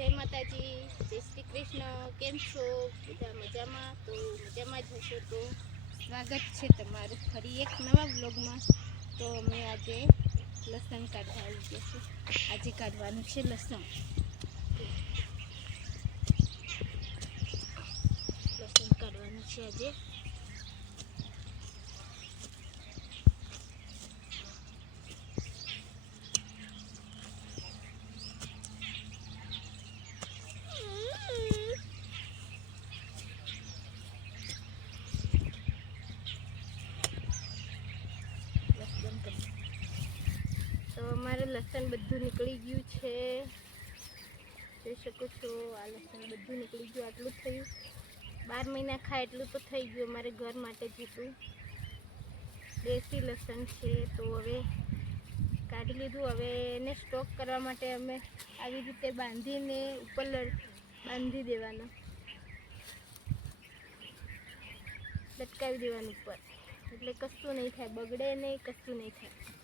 જય માતાજી, જય શ્રી કૃષ્ણ. કેમ છો બધા? મજામાં? તો મજામાં જ હશો તો સ્વાગત છે તમારું ફરી એક નવા બ્લોગમાં. તો અમે આજે લસણ કાઢવા આવી ગયા છે. આજે કાઢવાનું છે લસણ કાઢવાનું છે આજે. તો અમારે લસણ બધું નીકળી ગયું છે, જોઈ શકો છો. આ લસણ બધું નીકળી ગયું. આટલું થયું, 12 મહિના ખાય એટલું તો થઈ ગયું. અમારે ઘર માટે જીતું દેશી લસણ છે. તો હવે કાઢી લીધું. હવે એને સ્ટોક કરવા માટે અમે આવી રીતે બાંધીને ઉપર બાંધી દેવાનું, લટકાવી દેવાનું ઉપર, એટલે કશું નહીં થાય, બગડે નહીં, કશું નહીં થાય.